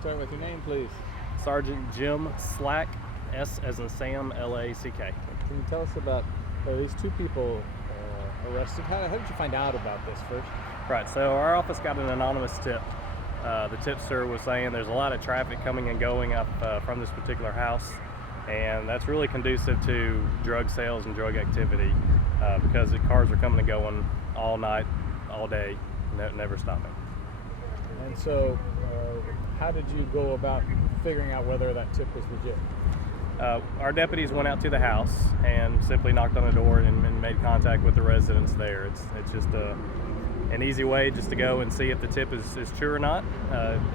start with your name, please. Sergeant Jim Slack, S as in Sam, L-A-C-K. Can you tell us about these two people arrested? How did you find out about this first? Right, so our office got an anonymous tip. The tipster was saying there's a lot of traffic coming and going up from this particular house, and that's really conducive to drug sales and drug activity because the cars are coming and going all night, all day, never stopping. And so how did you go about figuring out whether that tip was legit? Our deputies went out to the house and simply knocked on the door and made contact with the residents there. It's just an easy way just to go and see if the tip is true or not.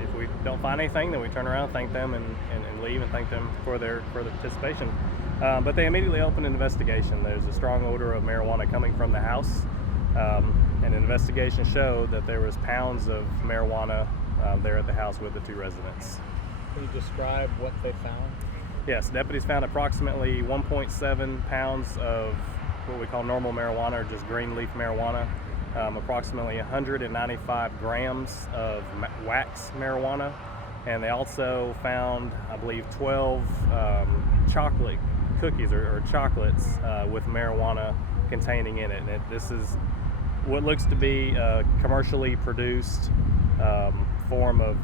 If we don't find anything, then we turn around, thank them, and leave, and thank them for their participation. But they immediately opened an investigation. There's a strong odor of marijuana coming from the house, and an investigation showed that there was pounds of marijuana there at the house with the two residents. Can you describe what they found? Yes, deputies found approximately 1.7 pounds of what we call normal marijuana, or just green leaf marijuana, approximately 195 grams of wax marijuana, and they also found, I believe, 12 chocolate cookies or chocolates with marijuana containing in it. And this is what looks to be a commercially produced form of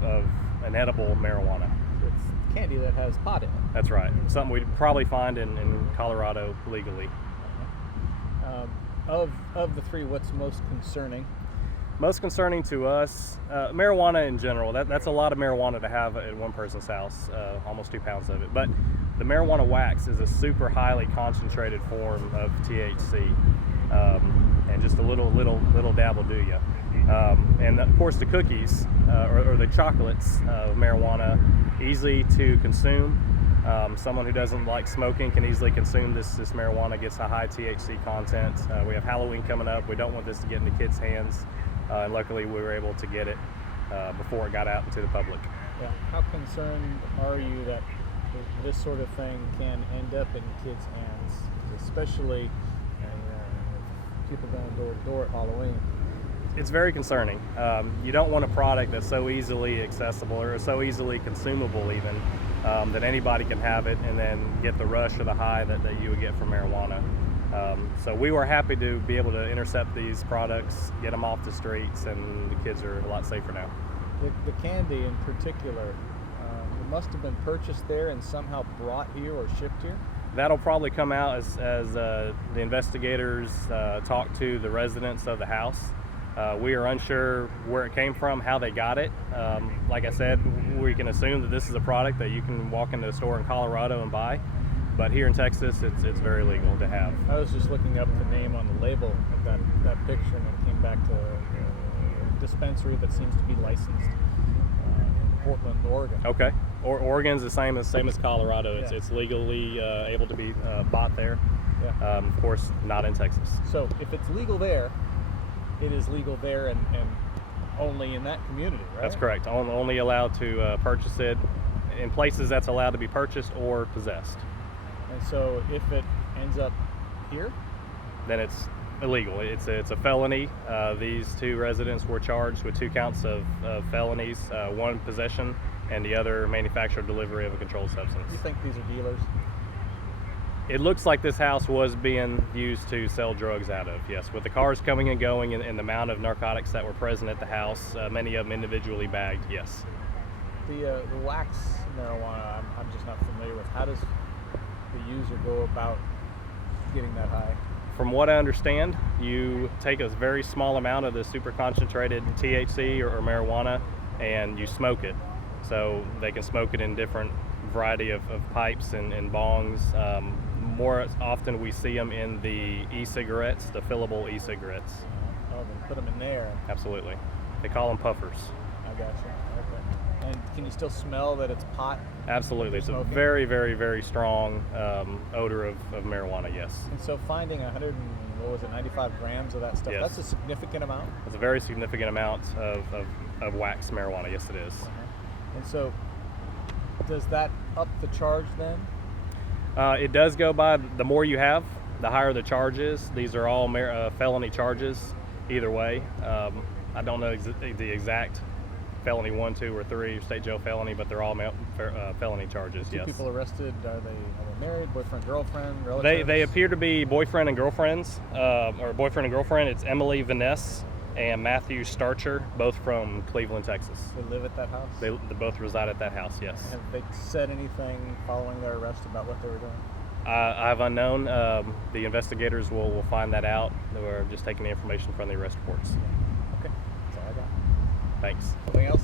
an edible marijuana. It's candy that has pot in it. That's right. Something we'd probably find in Colorado legally. Of the three, what's most concerning? Most concerning to us, marijuana in general. That's a lot of marijuana to have at one person's house, almost 2 pounds of it. But the marijuana wax is a super highly concentrated form of THC, and just a little dab will do you. And of course, the cookies or the chocolates of marijuana, easy to consume. Someone who doesn't like smoking can easily consume this marijuana. Gets a high THC content. We have Halloween coming up. We don't want this to get into kids' hands, and luckily we were able to get it before it got out into the public. Yeah. How concerned are you that this sort of thing can end up in kids' hands, especially people going door to door at Halloween? It's very concerning. You don't want a product that's so easily accessible or so easily consumable even, that anybody can have it and then get the rush or the high that you would get from marijuana. So we were happy to be able to intercept these products, get them off the streets, and the kids are a lot safer now. The candy in particular, it must have been purchased there and somehow brought here or shipped here? That'll probably come out as the investigators talk to the residents of the house. We are unsure where it came from, how they got it. Like I said, we can assume that this is a product that you can walk into a store in Colorado and buy, but here in Texas, it's very legal to have. I was just looking up the name on the label of that picture, and it came back to a dispensary that seems to be licensed in Portland, Oregon. Okay. Oregon's the same as Colorado. Yeah. It's legally able to be bought there. Yeah. Of course, not in Texas. So if it's legal there, it is legal there and only in that community, right? That's correct. Only allowed to purchase it in places that's allowed to be purchased or possessed. And so if it ends up here, then it's illegal. It's a felony. These two residents were charged with 2 counts of felonies, one possession and the other manufacture or delivery of a controlled substance. You think these are dealers? It looks like this house was being used to sell drugs out of, yes. With the cars coming and going and the amount of narcotics that were present at the house, many of them individually bagged, yes. The wax marijuana, I'm just not familiar with. How does the user go about getting that high? From what I understand, you take a very small amount of the super concentrated THC or marijuana and you smoke it. So they can smoke it in different variety of pipes and bongs. More often we see them in the e-cigarettes, the fillable e-cigarettes. Oh, then put them in there. Absolutely. They call them puffers. I got you. Okay. And can you still smell that it's pot? Absolutely. It's smoking? a very, very, very strong odor of marijuana, yes. And so finding 95 grams of that stuff, Yes. that's a significant amount? It's a very significant amount of wax marijuana, yes it is. And so does that up the charge then? It does go by, the more you have, the higher the charge is. These are all felony charges either way. I don't know the exact felony 1, 2, or 3, state jail felony, but they're all felony charges. Two yes. people arrested. Are they married? Boyfriend, girlfriend, relatives? They appear to be boyfriend and girlfriends, or boyfriend and girlfriend. It's Emily Vanness and Matthew Starcher, both from Cleveland, Texas. They live at that house. They both reside at that house. Yes. Have they said anything following their arrest about what they were doing? I have unknown. The investigators will find that out. We're just taking the information from the arrest reports. Okay, that's all I got. Thanks. Anything else?